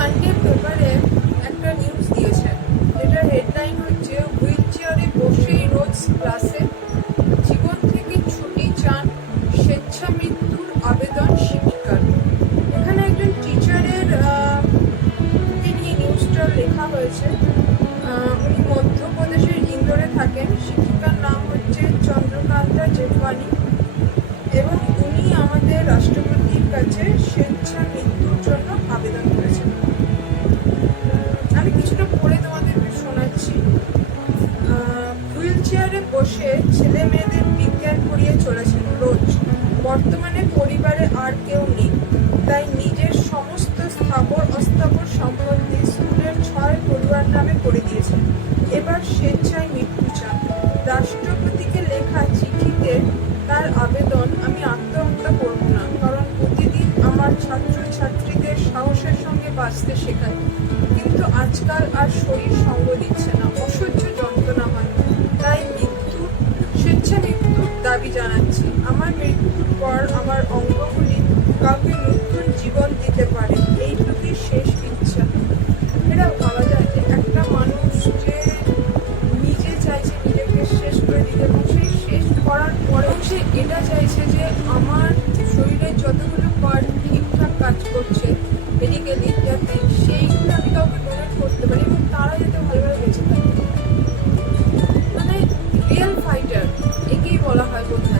contemporary ছেলে মেয়েদের বিজ্ঞান পড়িয়ে চলেছেন রোজ। বর্তমানে পরিবারে আর কেউ নেই। তাই নিজের সমস্ত স্থাবর অস্থাবর সম্পত্তি স্কুলের ছয় পড়ুয়ার নামে করে দিয়েছেন। এবার স্বেচ্ছায় মৃত্যু চান রাষ্ট্রপতিকে লেখা চিঠিতে তার আবেদন আমি আত্মহত্যা করব না, কারণ প্রতিদিন আমার ছাত্র ছাত্রীদের সাহসের সঙ্গে বাঁচতে শেখায়। কিন্তু আজকাল আর শরীর সঙ্গ দিচ্ছে না। আমার মৃত্যুর পর আমার অঙ্গগুলি কাউকে নতুন জীবন দিতে পারে। এইটুকুই শেষ ইচ্ছা। এটা ভাবা যায় যে একটা মানুষ যে নিজে চাইছে নিজেকে শেষ করে দিতে এবং সেই শেষ করার পরেও সে এটা চাইছে যে আমার শরীরের যতগুলো পার্ট ঠিকঠাক কাজ করছে মেডিকেলি যাতে সেইগুলো আমি কাউকে ডোনেট করতে পারি এবং তারা যাতে ভালোভাবে বেঁচে থাকে। মানে রিয়েল ফাইটার একেই বলা হয় বোধহয়।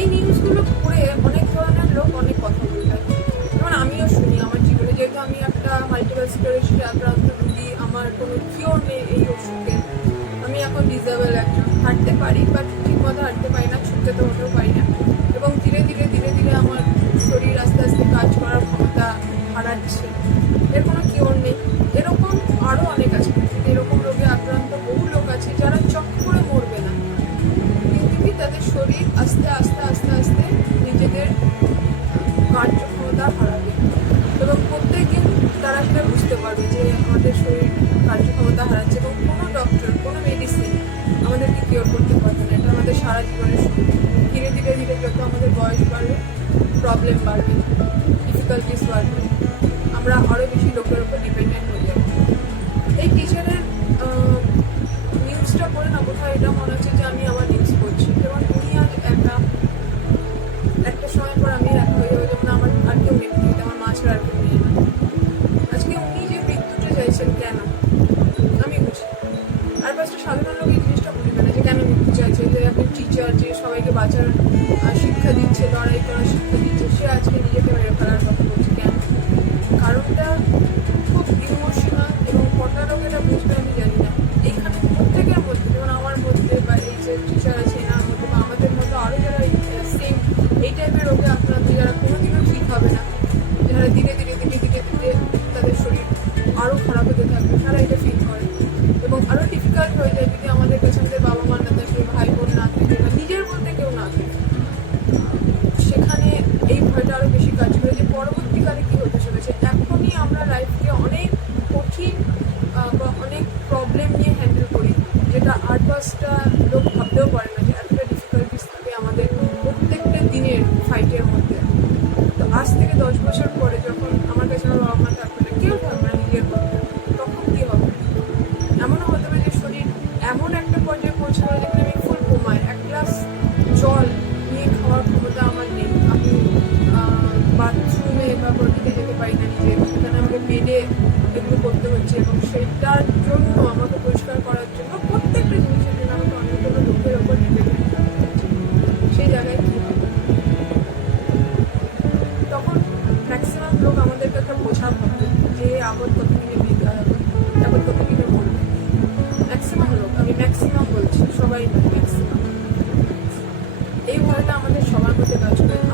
এই নিউজগুলো পড়ে অনেক ধরনের লোক অনেক কথা বলে থাকে। যেমন আমিও শুনি, আমার জীবনে যেহেতু আমি একটা মাল্টিপাল স্ক্লেরোসিসে আক্রান্ত রুগী আমার কোনো কিওর নেই এই অসুখে। আমি এখন ডিজেবল একজন, হাঁটতে পারি বাট ঠিক মতো হাঁটতে পারি না, ছুটতে তো হতেও পারি না। এবং ধীরে ধীরে সারা জীবনের ধীরে ধীরে ধীরে যত আমাদের বয়স বাড়বে প্রবলেম বাড়বে ডিফিকাল্টিস বাড়বে, আমরা আরও বেশি লোকের উপর ডিপেন্ডেন্ট হয়ে যাব। এই টিচারের নিউজটা পড়ে না কোথাও এটা মনে হচ্ছে যে আমি আমার নিউজ পড়ছি। যেমন উনি আজ একটা একটা সময় পর আমি একা হয়ে যাব, যেমন আমার আর কেউ নেই আমার মা ছাড়া আর কেউ নেই। আমার। আজকে উনি যে মৃত্যুটা চাইছেন কেন? আমি বুঝি। আর পাঁচটা সাধারণ লোক কেন মৃত্যু চাইছে। যে একটা টিচার যে সবাইকে বাঁচার শিক্ষা দিচ্ছে, লড়াই করার শিক্ষা দিচ্ছে, সে আজকে নিজেকে আট লোক ভাবতেও পারে না, যে এতটা ডিফিকাল্টিস থাকে আমাদের প্রত্যেকটা দিনের ফাইটের মধ্যে। তো আজ থেকে দশ বছর পরে যখন আমার কাছে আমার বাবা মা থাকবে না, কেউ থাকবে না নিজের মধ্যে, তখন কী হবে? এমনও হতে পারে যে শরীর এমন একটা পর্যায়ে পৌঁছে গেল যেখানে আমি ফুল ঘুমাই এক গ্লাস জল নিয়ে খাওয়ার ক্ষমতা আমার নেই। আমি বাথরুমে বা বডিতে যেতে পারি না নিজে, সেখানে আমাকে বেডে এগুলো করতে হচ্ছে এবং সেটার জন্য আমাকে পরিষ্কার করার আমাদেরকে একটা বোঝা হবে যে আমার কত দিনে আবার কত দিনে বলবে? ম্যাক্সিমাম লোক, আমি ম্যাক্সিমাম বলছি, সবাই ম্যাক্সিমাম এই ভয়টা আমাদের সবার মধ্যে কাজ করে।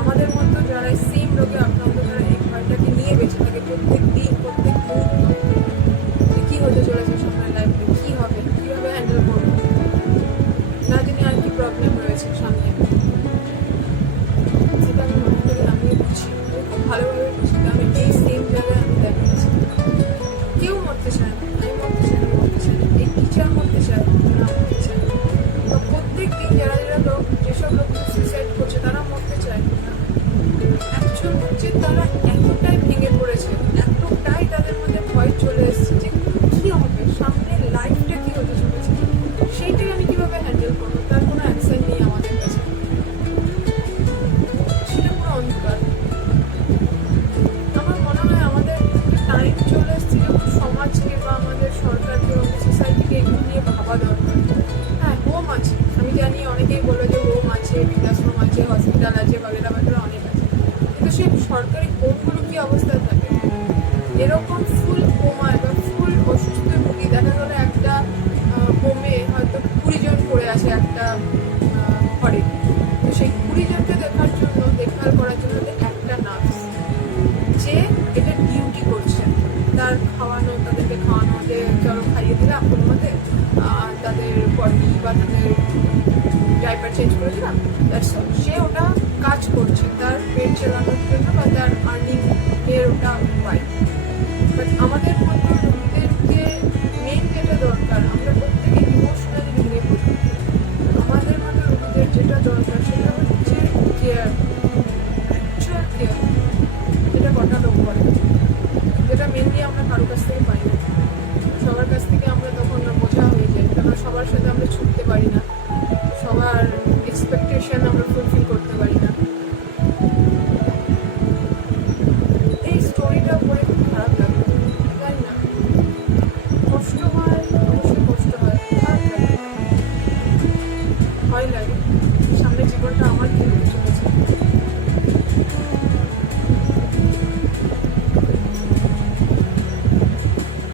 লোক করছে, তারা মরতে চায় অ্যাকচুয়াল হচ্ছে তারা এতটাই ভেঙে পড়েছে, এতটাই তাদের মধ্যে ভয় চলে এসেছে যে কী হবে সামনে লাইফটা কী হতে চলেছে? সেইটাই আমি ফুল কোমায় বা ফুল অসুস্থ রুগী, দেখা গেল একটা হোমে হয়তো কুড়ি জন পড়ে আছে একটা ঘরে। তো সেই কুড়ি জনকে দেখার জন্য দেখভাল করার জন্য একটা নার্স যে এটা ডিউটি করছে। তার খাওয়ানো, তাদেরকে খাওয়ানো, যে চলো খাইয়ে দিলাম কোনো মতে আর তাদের পটি বা তাদের ডাইপার চেঞ্জ করে দিলাম সে ওটা কাজ করছে, তার পেট চালানোর জন্য বা তার আর্নিং এর ওটা উপায় বাট আমাদের মেন যেটা দরকার, আমরা প্রত্যেকে ইমোশনালি ভেঙে আমাদের মতো রোগীদের যেটা দরকার সেটা হচ্ছে কেয়ার অ্যাকচুয়াল কেয়ার যেটা কটা লোক করে। যেটা মেনলি আমরা কারও কাছ থেকে পাই না। সবার কাছ থেকে আমরা তখন বোঝা হয়ে যাই কারণ সবার সাথে আমরা ছুটতে পারি না। সবার এক্সপেকটেশন আমরা ফুলফিল